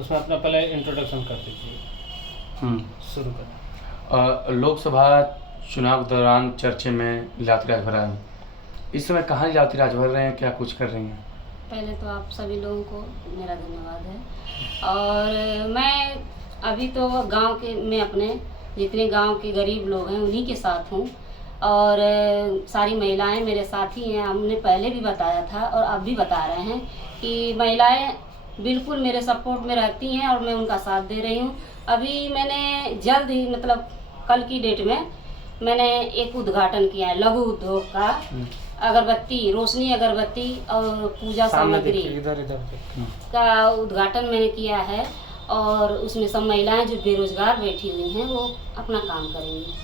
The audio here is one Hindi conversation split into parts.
उसमें अपना पहले इंट्रोडक्शन कर दीजिए। शुरू करें। लोकसभा चुनाव के दौरान चर्चे में लीलावती राजभर हैं। इस समय कहाँ लीलावती राजभर रहे हैं, क्या कुछ कर रही हैं? पहले तो आप सभी लोगों को मेरा धन्यवाद है। और मैं अभी तो गांव के में अपने जितने गांव के गरीब लोग हैं उन्हीं के साथ हूँ। और सारी महिलाएं मेरे साथ ही हैं। हमने पहले भी बताया था और अब भी बता रहे हैं कि महिलाएं बिल्कुल मेरे सपोर्ट में रहती हैं और मैं उनका साथ दे रही हूँ। अभी मैंने जल्द ही मतलब कल की डेट में मैंने एक उद्घाटन किया है लघु उद्योग का। अगरबत्ती, रोशनी अगरबत्ती और पूजा सामग्री का उद्घाटन मैंने किया है। और उसमें सब महिलाएं जो बेरोजगार बैठी हुई हैं वो अपना काम करेंगी।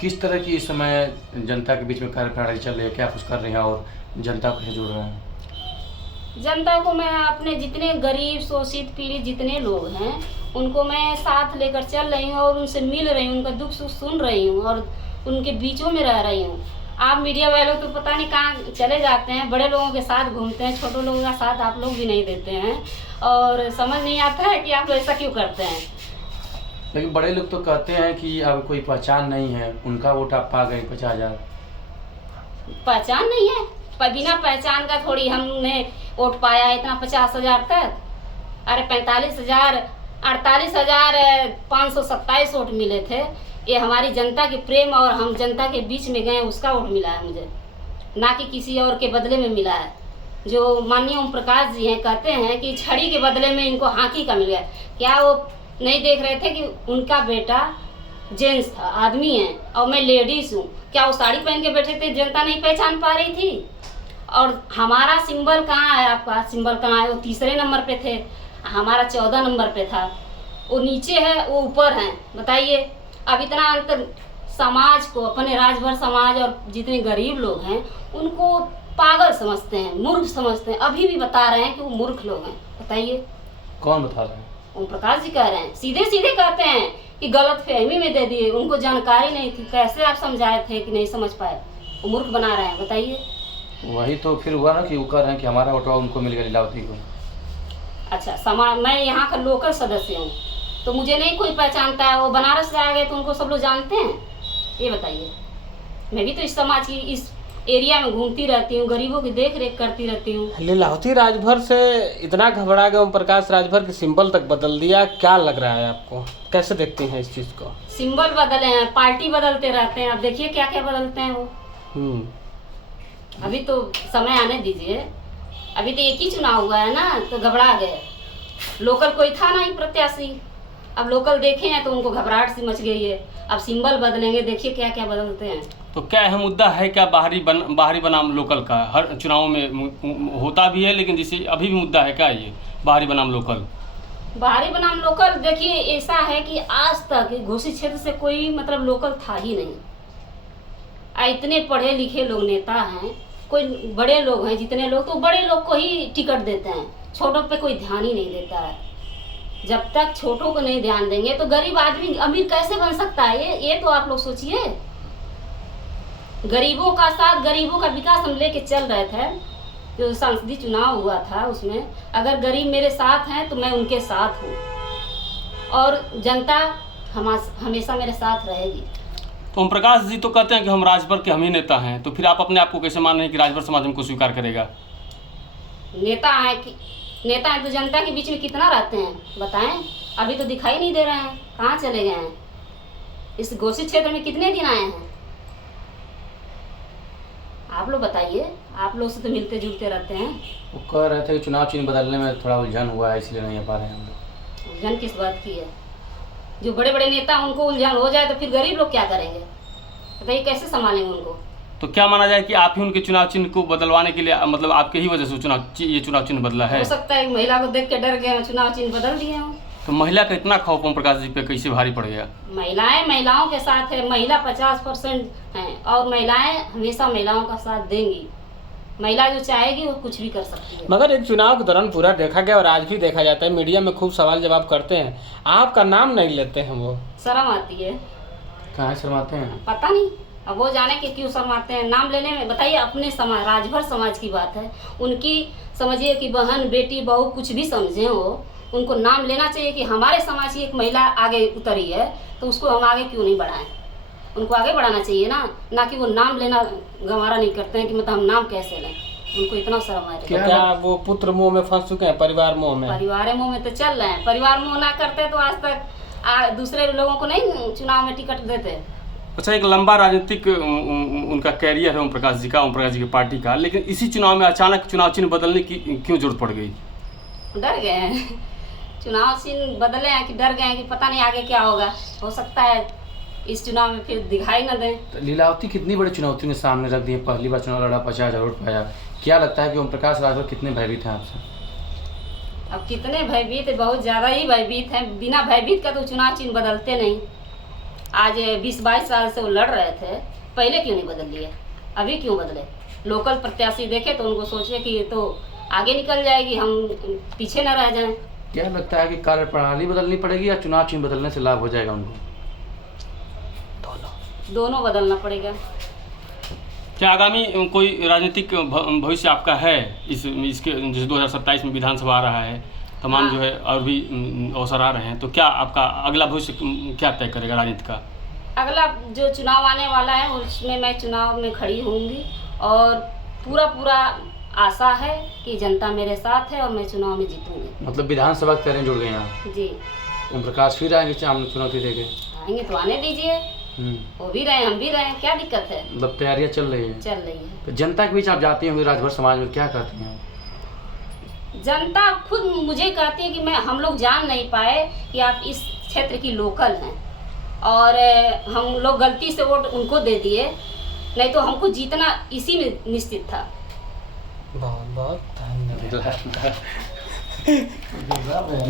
किस तरह की इस समय जनता के बीच में कार्यप्रणाली चल रही है, क्या कुछ कर रहे हैं और जनता को कैसे जोड़ रहे हैं? जनता को मैं अपने जितने गरीब शोषित पीड़ित जितने लोग हैं उनको मैं साथ लेकर चल रही हूँ और उनसे मिल रही हूँ, उनका दुख सुख सुन रही हूँ और उनके बीचों में रह रही हूँ। आप मीडिया वाले तो पता नहीं कहाँ चले जाते हैं, बड़े लोगों के साथ घूमते हैं, छोटे लोगों का साथ आप लोग भी नहीं देते हैं और समझ नहीं आता है कि आप ऐसा क्यों करते हैं। लेकिन बड़े लोग तो कहते हैं कि अब कोई पहचान नहीं है, उनका वोट आप पा गए 50,000। पहचान नहीं है? बिना पहचान का थोड़ी हमने वोट पाया है इतना 50,000 तक। अरे 48,527 वोट मिले थे। ये हमारी जनता के प्रेम और हम जनता के बीच में गए उसका वोट मिला है मुझे, ना कि किसी और के बदले में मिला है। जो माननीय ओम प्रकाश जी हैं कहते हैं कि छड़ी के बदले में इनको हाँकी का मिल गया। क्या वो नहीं देख रहे थे कि उनका बेटा जेंट्स था, आदमी है और मैं लेडीज हूँ? क्या वो साड़ी पहन के बैठे थे, जनता नहीं पहचान पा रही थी? और हमारा सिंबल कहाँ है? आपका सिंबल कहाँ है? वो तीसरे नंबर पे थे, हमारा 14 नंबर पे था। वो नीचे है, वो ऊपर है। बताइए अब इतना अंतर समाज को, अपने राजभर समाज और जितने गरीब लोग हैं उनको पागल समझते हैं, मूर्ख समझते हैं। अभी भी बता रहे हैं कि वो मूर्ख लोग हैं। बताइए कौन बता रहे हैं? ओम प्रकाश जी कह रहे हैं, सीधे सीधे कहते हैं कि गलत फहमी में दे दिए, उनको जानकारी नहीं थी। कैसे आप समझाए थे कि नहीं समझ पाए? वो मूर्ख बना रहे हैं। बताइए। वही तो फिर हुआ ना कि वो कह रहे हैं कि हमारा वोटवा उनको मिल गया लीलावती को। अच्छा, मैं यहाँ का लोकल सदस्य हूँ तो मुझे नहीं कोई पहचानता है। वो बनारस से आ गए तो उनको सब लोग जानते हैं? ये बताइए। मैं भी तो इस समाज की इस एरिया में घूमती रहती हूँ, गरीबों की देख रेख करती रहती हूँ। लीलावती राजभर से इतना घबरा गए ओम प्रकाश राजभर के सिंबल तक बदल दिया, क्या लग रहा है आपको? कैसे देखती हैं इस चीज़ को? सिंबल बदले हैं, पार्टी बदलते रहते हैं। अब देखिए क्या क्या बदलते हैं वो। अभी तो समय आने दीजिए, अभी तो एक ही चुनाव हुआ है ना, तो घबरा गए। लोकल कोई था नहीं प्रत्याशी, अब लोकल देखे हैं तो उनको घबराहट सी मच गई है। अब सिंबल बदलेंगे, देखिए क्या क्या बदलते हैं। तो क्या यह मुद्दा है क्या बाहरी बनाम लोकल का? हर चुनाव में होता भी है, लेकिन जैसे अभी भी मुद्दा है क्या ये बाहरी बनाम लोकल? बाहरी बनाम लोकल देखिए ऐसा है कि आज तक घोषित क्षेत्र से कोई मतलब लोकल था ही नहीं। इतने पढ़े लिखे लोग नेता हैं, कोई बड़े लोग हैं जितने लोग, तो बड़े लोग को ही टिकट देते हैं, छोटों पे कोई ध्यान ही नहीं देता है। जब तक छोटों को नहीं ध्यान देंगे तो गरीब आदमी अमीर कैसे बन सकता है? ये तो आप लोग सोचिए। गरीबों का साथ, गरीबों का विकास हम लेके चल रहे थे। जो संसदीय चुनाव हुआ था उसमें अगर गरीब मेरे साथ हैं तो मैं उनके साथ हूँ और जनता हमेशा मेरे साथ रहेगी। तो ओम प्रकाश जी तो कहते हैं कि हम राजभर के हम ही नेता हैं, तो फिर आप अपने आप को कैसे मान रहे हैं कि राजभर समाज हमको स्वीकार करेगा? नेता हैं तो जनता के बीच में कितना रहते हैं बताएं? अभी तो दिखाई नहीं दे रहे हैं, कहाँ चले गए हैं? इस घोषित क्षेत्र में कितने दिन आए हैं? आप लोग बताइए, आप लोग से तो मिलते जुलते रहते हैं। वो कह रहे थे कि चुनाव चिन्ह बदलने में थोड़ा उलझन हुआ है, इसलिए नहीं आ पा रहे हैं हम लोग। उलझन किस बात की है? जो बड़े बड़े नेता उनको उलझन हो जाए तो फिर गरीब लोग क्या करेंगे? बताइए कैसे संभालेंगे उनको? तो क्या माना जाए कि आप ही उनके चुनाव चिन्ह को बदलवाने के लिए, मतलब आपके ही वजह से ये चुनाव चिन्ह बदला है? हो सकता है महिला को देख के डर गए, चुनाव चिन्ह बदल दिए हों। तो महिला का इतना खौफ ओम प्रकाश जी पे कैसे भारी पड़ गया? महिलाओं के साथ है। महिला 50% हैं और महिलाएं हमेशा महिलाओं का साथ देंगी। महिला जो चाहेगी वो कुछ भी कर सकती है। मगर एक चुनाव के दौरान पूरा देखा गया और आज भी देखा जाता है, मीडिया में खूब सवाल जवाब करते हैं, आपका नाम नहीं लेते हैं। वो शर्म आती है। कहाँ शर्माते हैं? पता नहीं, अब वो जाने के क्यों शर्माते हैं नाम लेने में। बताइए, अपने समाज, राजभर समाज की बात है, उनकी समझिए कि बहन बेटी बहू कुछ भी समझे हो, उनको नाम लेना चाहिए कि हमारे समाज की एक महिला आगे उतरी है तो उसको हम आगे क्यों नहीं बढ़ाएं। उनको आगे बढ़ाना चाहिए ना कि वो नाम लेना गंवारा नहीं करते हैं कि मतलब हम नाम कैसे लें। उनको इतना शर्म है। क्या वो पुत्र मोह में फंस चुके हैं, परिवार मोह में? परिवार मोह में तो चल रहे हैं। परिवार मोह ना करते तो आज तक दूसरे लोगों को नहीं चुनाव में टिकट देते। अच्छा, एक लंबा राजनीतिक उनका कैरियर है ओम प्रकाश जी का, ओम प्रकाश जी की पार्टी का, लेकिन इसी चुनाव में अचानक चुनाव चिन्ह बदलने की क्यों जरूरत पड़ गई? डर गए हैं। चुनाव चिन्ह बदले हैं कि डर गए हैं कि पता नहीं आगे क्या होगा। हो सकता है इस चुनाव में फिर दिखाई न दें। तो लीलावती कितनी बड़ी चुनौती के सामने रख दी है, पहली बार चुनाव लड़ा, 50,000 वोट पाया। क्या लगता है कि ओम प्रकाश राजभर कितने भयभीत हैं आपसे? अब कितने भयभीत है, बहुत ज़्यादा ही भयभीत हैं। बिना भयभीत का तो चुनाव चिन्ह बदलते नहीं। आज 20-22 साल से वो लड़ रहे थे, पहले क्यों नहीं बदल लिए, अभी क्यों बदले? लोकल प्रत्याशी देखे तो उनको सोचे कि ये तो आगे निकल जाएगी, हम पीछे न रह जाएं। क्या लगता है कि कार्यप्रणाली बदलनी पड़ेगी या चुनाव चिन्ह बदलने से लाभ हो जाएगा उनको? दोनों बदलना पड़ेगा। क्या आगामी कोई राजनीतिक भविष्य आपका है इसके, जैसे 2027 में विधानसभा आ रहा है, तमाम हाँ। जो है और भी अवसर आ रहे हैं, तो क्या आपका अगला भविष्य क्या तय करेगा राजनीति का? अगला जो चुनाव आने वाला है उसमें मैं चुनाव में खड़ी होंगी और पूरा आशा है कि जनता मेरे साथ है और मैं चुनाव में जीतूंगी। मतलब विधानसभा के तरह जुड़ गए हैं आप? जी। ओम प्रकाश फिर आएंगे चुनौती देके? आएंगे तो आने दीजिए, वो भी रहे हम भी रहे, क्या दिक्कत है? मतलब तैयारियां चल रही है? चल रही है। तो जनता के बीच आप जाती होंगी राजभर समाज में, क्या कहती हैं? जनता खुद मुझे कहती है कि हम लोग जान नहीं पाए कि आप इस क्षेत्र की लोकल हैं और हम लोग गलती से वोट उनको दे दिए, नहीं तो हमको जीतना इसी में निश्चित था। बहुत बहुत धन्यवाद।